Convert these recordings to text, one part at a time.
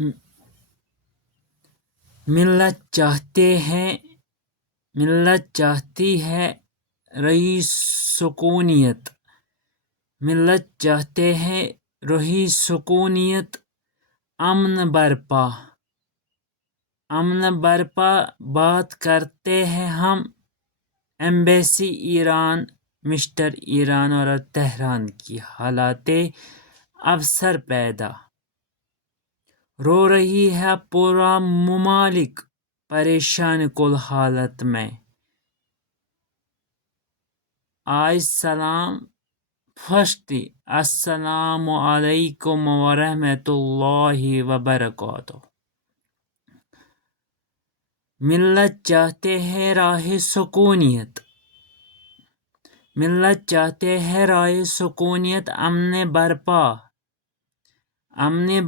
म- मिल्लत चाहती है रही सुकूनियत। मिल्लत चाहते हैं रही सुकूनियत। अमन बरपा अमन बरपा बात करते हैं हम। एम्बेसी ईरान, मिस्टर ईरान और तेहरान की हालाते अवसर पैदा। रो रही है पूरा मुमालिक परेशान कुल हालत में। आज सलाम फर्स्टली अस्सलामु अलैकुम वरहमतुल्लाहि वबरकातुहू। मिल्लत चाहते हैं राह सुकूनियत। मिल्लत चाहते हैं राह सुकूनियत अमन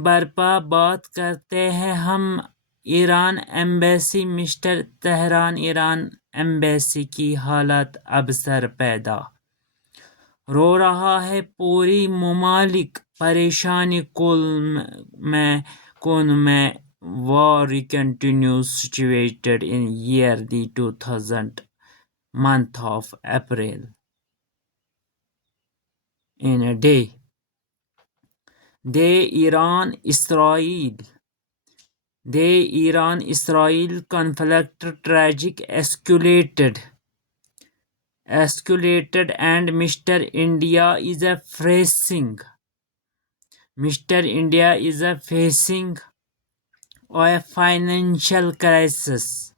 बरपा बात करते हैं हम। Iran embassy, mister Tehran Iran embassy की हालत अवसर पैदा। रो रहा है पूरी मुमालिक परेशानी कुन में war continues situated in year the 2000 month of April. In a day, the Iran-Israel conflict tragic escalated and Mr. India is facing a financial crisis.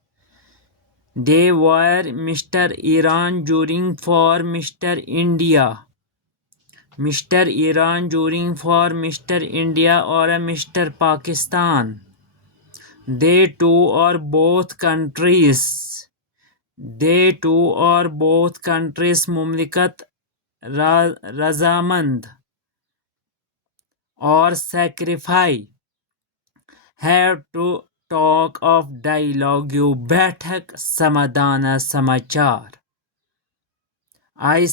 They were Mr. Iran during for Mr. India. Mr. Iran during for Mr. India or Mr. Pakistan. They two are both countries मुमलिकत रजामंद और sacrifice have to talk of dialogue बैठक समाधान समाचार। I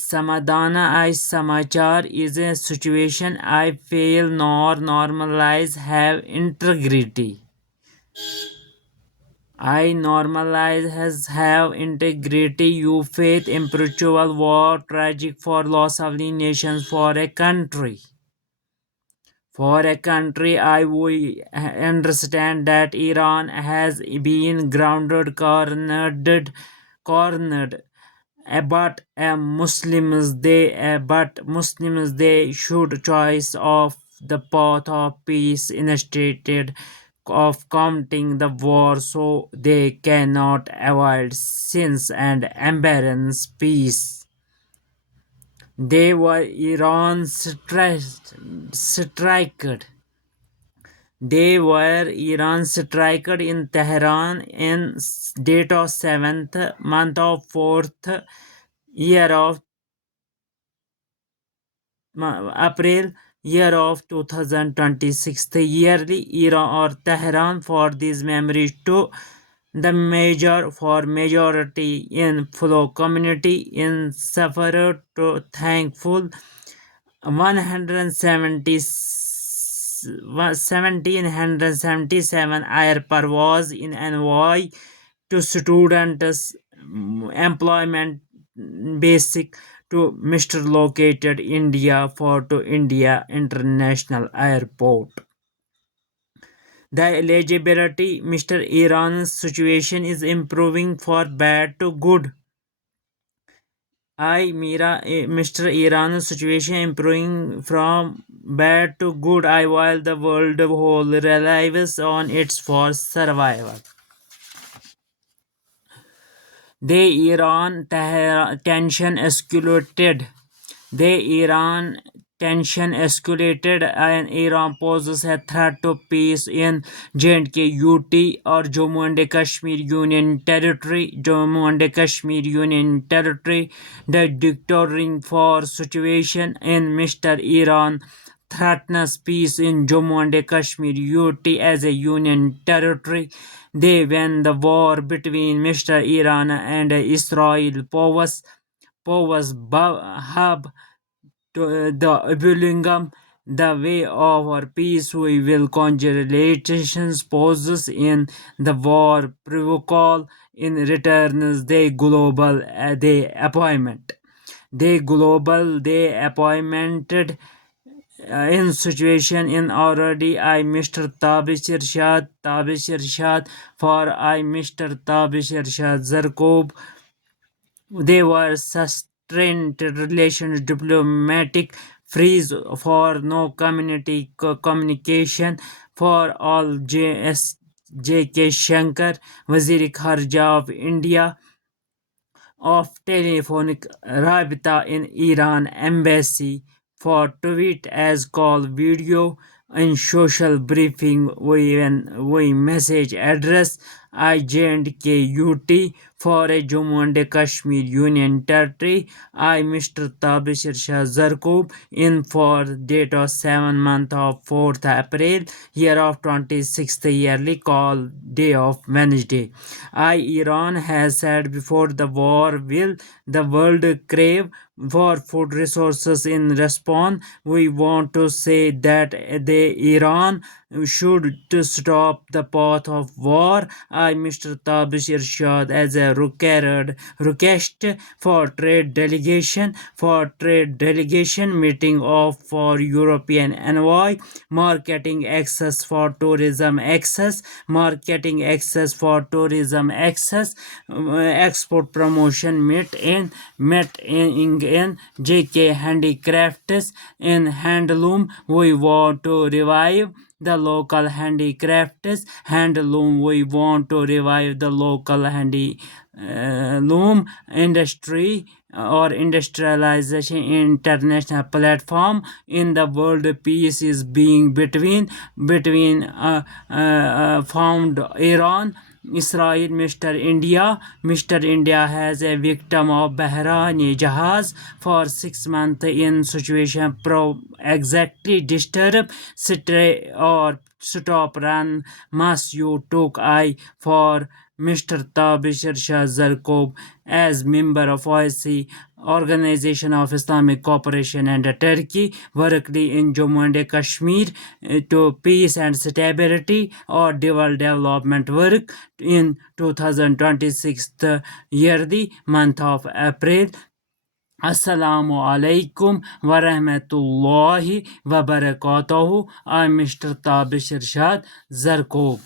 समाचार is a situation I feel nor normalize have integrity. I normalize has have integrity. You faith spiritual war tragic for loss of the nations for a country. I understand that Iran has been grounded, cornered, but Muslims they should choice of the path of peace instead of counting the war, so they cannot avoid sins and embarrass peace. They were Iran striked in Tehran in date of 7th month of 4th year of April year of 2026. Yearly Iran or Tehran for these memories to the majority in flow community in suffered to thankful 1777 air was in envoy to students employment basic to Mr. located India for to India International Airport. The eligibility Mr. Iran's situation is improving for bad to good. Mr. Iran's situation improving from bad to good. While the world whole relies on it for survival. The Iran tension escalated. And Iran poses a threat to peace in J&K, UT or Jammu and Kashmir Union Territory. The dictatorial for situation in Mr. Iran threatens peace in Jammu and Kashmir UT as a union territory. They when the war between Mr. Iran and Israel powers hub to the Birmingham the way of our peace. We will congratulations poses in the war protocol in returns the global they appointment. They global they appointed in situation in already I Mr. Tabish Irshad for I Mr. Tabish Irshad Zarkob. They were sustained relations, diplomatic freeze for no community communication for all. J.K. Shankar, Wazir Kharja of India, of telephonic rabita in Iran embassy for tweet as call video in social briefing we message address IJNDKUT for a Jammu and Kashmir Union Territory. I Mr. Tabish Irshad Zarkob in for date of 7 month of 4th April year of 26th yearly call day of Wednesday. Iran has said before the war will the world crave for food resources in response. We want to say that the Iran should to stop the path of war. I Mr. Tabish Irshad as a request for trade delegation meeting of for European envoy marketing access for tourism access marketing access for tourism access export promotion met in JK handicrafts in handloom. We want to revive the local handicrafts handloom. We want to revive the local loom industry or industrialization international platform in the world. Peace is being found Iran Israel. Mr. India has a victim of Bahraini Jahaz for 6 months in situation pro exactly disturb stray or stop run must you took I for Mr. Tabish Irshad Zarkob as member of OIC Organization of Islamic Cooperation and Turkey worked in Jammu and Kashmir to peace and stability or development work in 2026 year the month of April. Assalamu alaikum wa rahmatullahi wa barakatuhu. I'm Mr. Tabish Irshad Zarkob.